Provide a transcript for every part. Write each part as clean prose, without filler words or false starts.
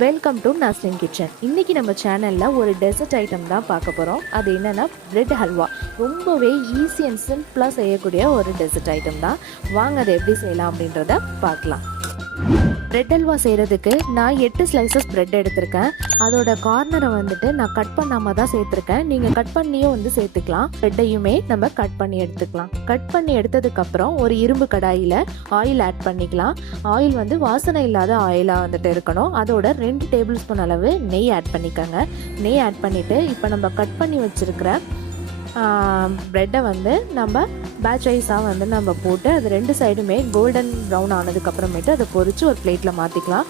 Welcome to நாஸ்லின் kitchen. இன்றைக்கி நம்ம சேனலில் ஒரு டெசர்ட் ஐட்டம் தான் பார்க்க போகிறோம். அது என்னென்னா பிரெட் ஹல்வா. ரொம்பவே ஈஸி அண்ட் சிம்பிளாக செய்யக்கூடிய ஒரு டெசர்ட் ஐட்டம் தான். வாங்க அதை எப்படி செய்யலாம் அப்படின்றத பார்க்கலாம். பிரெட் ஹல்வா செய்கிறதுக்கு நான் 8 ஸ்லைசஸ் பிரெட் எடுத்திருக்கேன். அதோட கார்னரை வந்துட்டு நான் கட் பண்ணாமல் தான் சேர்த்துருக்கேன். நீங்கள் கட் பண்ணியும் சேர்த்துக்கலாம். பிரெட்டையுமே நம்ம கட் பண்ணி எடுத்துக்கலாம். கட் பண்ணி எடுத்ததுக்கப்புறம் ஒரு இரும்பு கடாயில் ஆயில் ஆட் பண்ணிக்கலாம். ஆயில் வாசனை இல்லாத ஆயிலாக இருக்கணும். அதோட 2 டேபிள் ஸ்பூன் அளவு நெய் ஆட் பண்ணிக்கோங்க. நெய் ஆட் பண்ணிவிட்டு இப்போ நம்ம கட் பண்ணி வச்சுருக்கிற ப்ரெட்டை நம்ம பேட்ச் வைஸாக நம்ம போட்டு அது 2 சைடுமே கோல்டன் ப்ரௌன் ஆனதுக்கப்புறமேட்டு அதை பொரித்து ஒரு பிளேட்டில் மாற்றிக்கலாம்.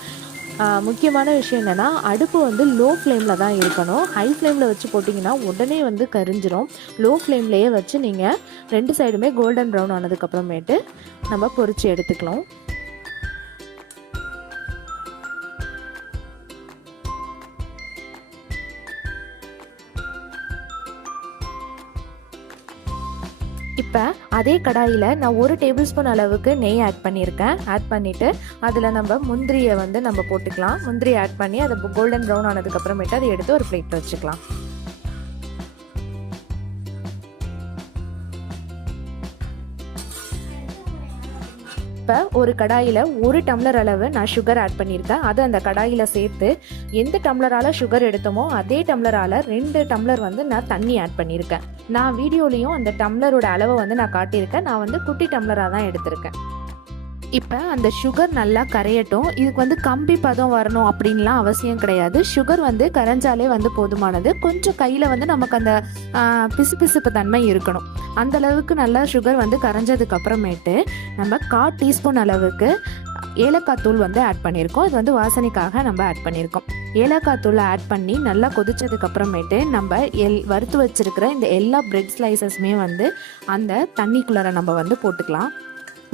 முக்கியமான விஷயம் என்னென்னா, அடுப்பு லோ ஃப்ளேமில் தான் இருக்கணும். ஹை ஃப்ளேமில் வச்சு போட்டிங்கன்னா உடனே கரிஞ்சிரும். லோ ஃப்ளேம்லேயே வச்சு நீங்கள் 2 சைடுமே கோல்டன் ப்ரௌன் ஆனதுக்கப்புறமேட்டு நம்ம பொரித்து எடுத்துக்கலாம். இப்போ அதே கடாயில் நான் 1 டேபிள் ஸ்பூன் அளவுக்கு நெய் ஆட் பண்ணியிருக்கேன். ஆட் பண்ணிவிட்டு அதில் நம்ம முந்திரியை நம்ம போட்டுக்கலாம். முந்திரி ஆட் பண்ணி அதை கோல்டன் ப்ரௌன் ஆனதுக்கப்புறமேட்டு அதை எடுத்து ஒரு பிளேட்டில் வச்சுக்கலாம். இப்போ ஒரு கடாயில் 1 டம்ளர் அளவு நான் சுகர் ஆட் பண்ணியிருக்கேன். அதை அந்த கடாயில் சேர்த்து எந்த டம்ளரால் சுகர் எடுத்தோமோ அதே டம்ளரால் 2 டம்ளர் நான் தண்ணி ஆட் பண்ணியிருக்கேன். நான் வீடியோலையும் அந்த டம்ளரோட அளவை நான் காட்டியிருக்கேன். நான் குட்டி டம்ளராக தான் எடுத்திருக்கேன். இப்போ அந்த சுகர் நல்லா கரையட்டும். இதுக்கு கம்பி பதம் வரணும் அப்படின்லாம் அவசியம் கிடையாது. சுகர் கரைஞ்சாலே போதுமானது. கொஞ்சம் கையில் நமக்கு அந்த பிசுபிசுப்பு தன்மை இருக்கணும். அந்த அளவுக்கு நல்லா சுகர் கரைஞ்சதுக்கு அப்புறமேட்டு நம்ம 1/4 டீஸ்பூன் அளவுக்கு ஏலக்காய் தூள் ஆட் பண்ணியிருக்கோம். இது வாசனைக்காக நம்ம ஆட் பண்ணியிருக்கோம். ஏலக்காய் தூளை ஆட் பண்ணி நல்லா கொதிச்சதுக்கு அப்புறமேட்டு நம்ம வறுத்து வச்சிருக்கிற இந்த எல்லா பிரெட் ஸ்லைசஸுமே அந்த தண்ணிக்குள்ளார நம்ம போட்டுக்கலாம்.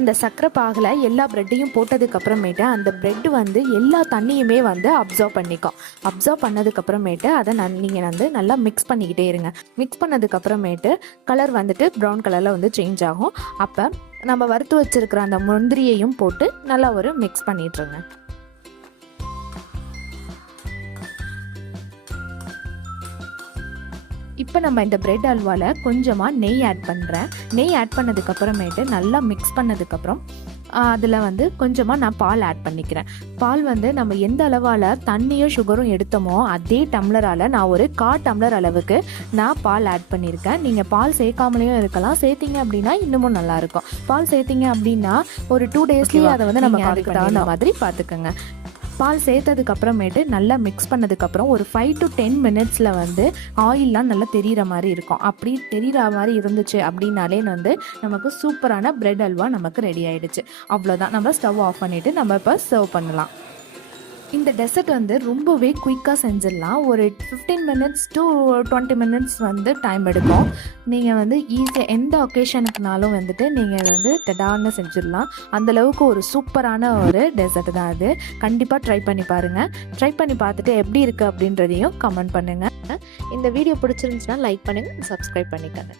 இந்த சர்க்கரை பாகில் எல்லா ப்ரெட்டையும் போட்டதுக்கு அப்புறமேட்டு அந்த ப்ரெட்டு எல்லா தண்ணியுமே அப்சர்வ் பண்ணிக்கும். அப்சர்வ் பண்ணதுக்கப்புறமேட்டு அதை நீங்கள் நல்லா மிக்ஸ் பண்ணிக்கிட்டே இருங்க. மிக்ஸ் பண்ணதுக்கப்புறமேட்டு கலர் ப்ரௌன் கலரில் சேஞ்ச் ஆகும். அப்போ நம்ம வறுத்து வச்சிருக்கிற அந்த முந்திரியையும் போட்டு நல்லா ஒரு மிக்ஸ் பண்ணிட்டுருங்க. இப்போ நம்ம இந்த பிரெட் அல்வாவில் கொஞ்சமாக நெய் ஆட் பண்ணுறேன். நெய் ஆட் பண்ணதுக்கப்புறமேட்டு நல்லா மிக்ஸ் பண்ணதுக்கப்புறம் அதில் கொஞ்சமாக நான் பால் ஆட் பண்ணிக்கிறேன். பால் நம்ம எந்த அளவால் தண்ணியும் சுகரும் எடுத்தோமோ அதே டம்ளரால் நான் ஒரு 1/4 டம்ளர் அளவுக்கு நான் பால் ஆட் பண்ணியிருக்கேன். நீங்கள் பால் சேர்க்காமலேயும் இருக்கலாம். சேர்த்திங்க அப்படின்னா இன்னமும் நல்லாயிருக்கும். பால் சேர்த்திங்க அப்படின்னா ஒரு 2 டேஸ்லேயே அதை நம்ம அதுக்கு தகுந்த மாதிரி பார்த்துக்கோங்க. பால் சேர்த்ததுக்கு அப்புறமேட்டு நல்லா மிக்ஸ் பண்ணதுக்கப்புறம் ஒரு 5 to 10 மினிட்ஸில் ஆயிலெலாம் நல்லா தெரிகிற மாதிரி இருக்கும். அப்படி தெரிகிற மாதிரி இருந்துச்சு அப்படின்னாலே நமக்கு சூப்பரான பிரெட் அல்வா நமக்கு ரெடி ஆகிடுச்சு. அவ்வளோதான். நம்ம ஸ்டவ் ஆஃப் பண்ணிவிட்டு நம்ம இப்போ சர்வ் பண்ணலாம். இந்த டெசர்ட் ரொம்பவே குயிக்காக செஞ்சிடலாம். ஒரு 15 மினிட்ஸ் to 20 மினிட்ஸ் டைம் எடுக்கும். நீங்கள் ஈஸியாக எந்த ஒகேஷனுக்குனாலும் நீங்கள் டடான்னு செஞ்சிடலாம். அந்தளவுக்கு ஒரு சூப்பரான ஒரு டெசர்ட் தான் அது. கண்டிப்பாக ட்ரை பண்ணி பாருங்கள். ட்ரை பண்ணி பார்த்துட்டு எப்படி இருக்குது அப்படின்றதையும் கமெண்ட் பண்ணுங்கள். இந்த வீடியோ பிடிச்சிருந்துச்சுன்னா லைக் பண்ணுங்கள், சப்ஸ்கிரைப் பண்ணிக்கோங்க.